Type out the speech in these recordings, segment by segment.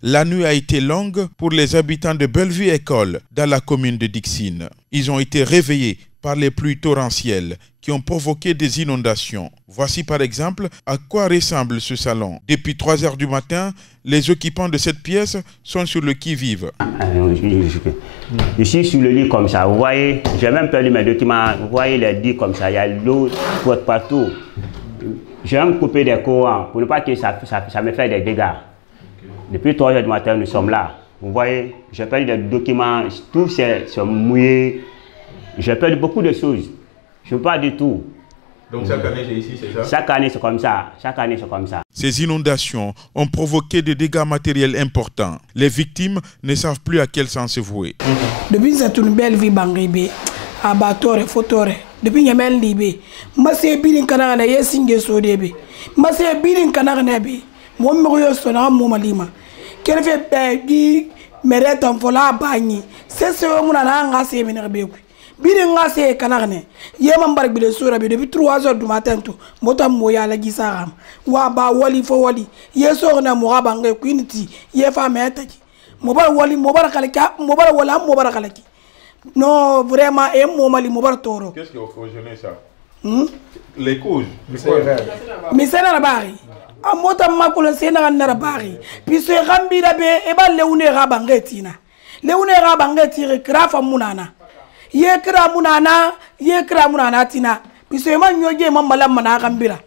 La nuit a été longue pour les habitants de Bellevue École dans la commune de Dixine. Ils ont été réveillés par les pluies torrentielles qui ont provoqué des inondations. Voici par exemple à quoi ressemble ce salon. Depuis 3 heures du matin, les occupants de cette pièce sont sur le qui-vive. Je suis sur le lit comme ça, vous voyez, j'ai même perdu mes documents, vous voyez les lits comme ça, il y a l'eau partout. Je vais me couper des courants pour ne pas que ça me fasse des dégâts. Depuis 3 heures du matin, nous sommes là. Vous voyez, j'ai perdu des documents, tout c'est mouillé. J'ai perdu beaucoup de choses. Je ne veux pas du tout. Donc chaque année, c'est ici, c'est ça? Chaque année, c'est comme ça. Chaque année, c'est comme ça. Ces inondations ont provoqué des dégâts matériels importants. Les victimes ne savent plus à quel sens se vouer. Depuis que c'est une belle vie, à Batore, Fotore, depuis que c'est libé, je suis bien canard, je suis bien sodébé. Je suis bien canard, moi, je suis bien malima. Quel fait di mérite en vola bagni. C'est ce que nous avons fait venir. Bien ngase kanarne yema mbar bi de sura bi depuis 3 heures du matin tout motam moya la gisaram wa ba wali fo wali yeso na mo ba ngai kwiniti ye fa metaki mo bar wali mo bar kalaka mo bar wala mo bar kalaki non vraiment et mo mali mo bar toro. Qu'est-ce qui a occasionné ça? Les causes. Mais c'est na bari a motam makolo c'est na bari puis ce rambi da be e ba leune rabangetina leune rabangeti rekrafa munana ye kira munana tina biso ma nyoje ma malam mana kambira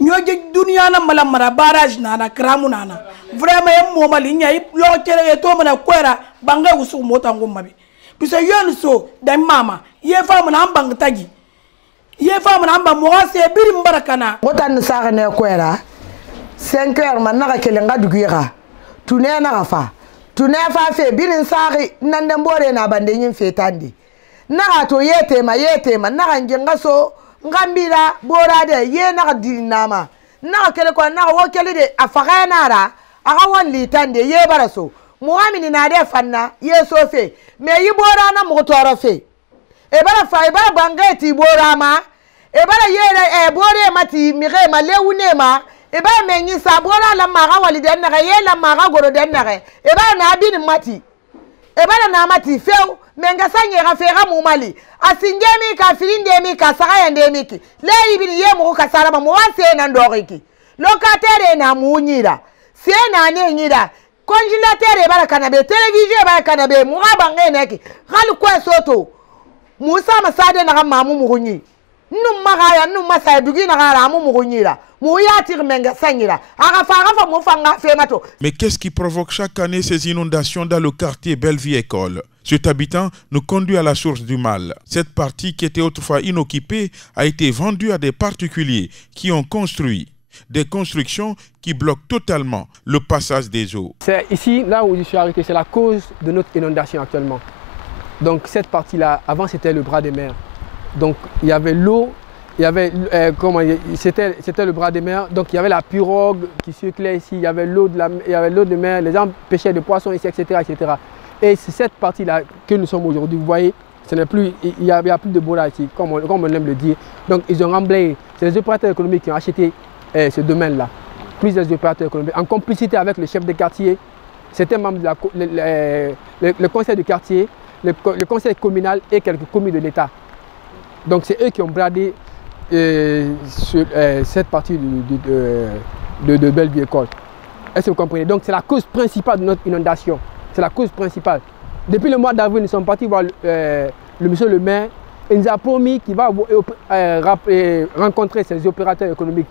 nyoje dunia na malam mana barrage na kira munana vraiment yem mo mali nyai lo kere e to mana kwera banga usu mota ngomma bi biso yon so da mama ye fa mana ambang tagi ye fa mana amba mo se biri mbarakana mota ni sare ne kwera 5 heures man na kelenga dugira tune na rafa tune fa fe birin sare nan dan bore na bande yin fetandi na to yete ma na ngenga so ngambira bora de ye na dinama na kele ko na wo kele de afaka na ra aga won litande ye baraso muamini na de fanna ye sofe me yi bora na mo toro fe e bara fa e bara bangeti bora ma e bara ye e bore mati mire ma lewune ma e bara menyi sa bora la maga wali den na ye la maga goro den na e bara na bin mati e bara na mati feu menga sanyera fera mu mali asingemi ka filindemi ka saka endemiki le ibini ye mu ka sara mu wase na ndoriki locataire na munyira se na ne nyira congélateur bara kana be télévision bara kana be mu abange neki hal kwa soto musa masade na mamu mugunyi num magaya num masaya dugi na gara mu mugunyira mu yatir menga sanyira aga fa mu fanga femato. Mais qu'est-ce qui provoque chaque année ces inondations dans le quartier Bellevue École? Cet habitant nous conduit à la source du mal. Cette partie qui était autrefois inoccupée a été vendue à des particuliers qui ont construit des constructions qui bloquent totalement le passage des eaux. C'est ici, là où je suis arrêté, c'est la cause de notre inondation actuellement. Donc cette partie-là, avant c'était le bras des mers. Donc il y avait l'eau, il y avait c'était le bras des mers. Donc il y avait la pirogue qui circulait ici, il y avait l'eau de mer, les gens pêchaient des poissons ici, etc., etc. Et c'est cette partie-là que nous sommes aujourd'hui. Vous voyez, il n'y a plus de bola ici, comme on aime le dire. Donc ils ont remblayé. C'est les opérateurs économiques qui ont acheté ce domaine-là. Plusieurs opérateurs économiques, en complicité avec le chef de quartier. C'était membre de le conseil de quartier, le conseil communal et quelques communes de l'État. Donc c'est eux qui ont bradé cette partie de Bellevue École. Est-ce que vous comprenez? Donc c'est la cause principale de notre inondation. C'est la cause principale. Depuis le mois d'avril, nous sommes partis voir le monsieur le maire. Il nous a promis qu'il va rencontrer ces opérateurs économiques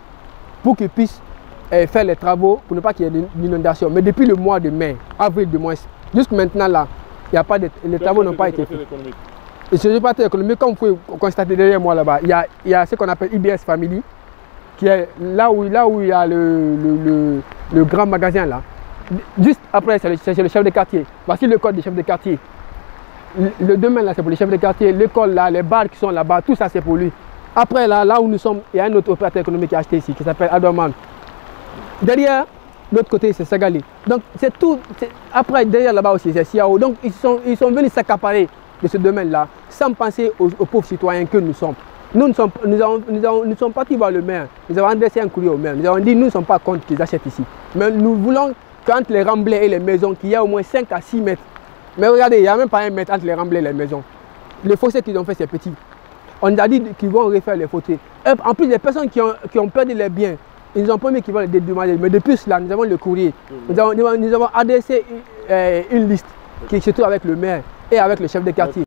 pour qu'ils puissent faire les travaux pour ne pas qu'il y ait d'inondation. Mais depuis le mois de mai, avril de moins, jusqu'à maintenant là, il y a pas les travaux n'ont pas été faits. Et ces opérateurs économiques, comme vous pouvez constater derrière moi là-bas, il y a ce qu'on appelle IBS Family, qui est là où il y a le grand magasin là. Juste après, c'est le chef de quartier. Voici le code des chefs de quartier. Le domaine là, c'est pour les chefs de quartier. L'école là, les bars qui sont là-bas, tout ça c'est pour lui. Après là où nous sommes, il y a un autre opérateur économique qui a acheté ici, qui s'appelle Adoman. Derrière, l'autre côté, c'est Sagali. Donc c'est tout. Après, derrière là-bas aussi, c'est Siao. Donc ils sont venus s'accaparer de ce domaine-là, sans penser aux pauvres citoyens que nous sommes. Nous sommes partis voir le maire. Nous avons adressé un courrier au maire. Nous avons dit nous ne sommes pas contre qu'ils achètent ici. Mais nous voulons qu'entre les remblais et les maisons, qu'il y a au moins 5 à 6 mètres. Mais regardez, il n'y a même pas 1 mètre entre les remblais et les maisons. Les fossés qu'ils ont fait, c'est petit. On nous a dit qu'ils vont refaire les fossés. En plus, les personnes qui ont perdu les biens, ils nous ont promis qu'ils vont les dédommager. Mais depuis cela, nous avons le courrier. Nous avons adressé une liste qui se trouve avec le maire et avec le chef de quartier.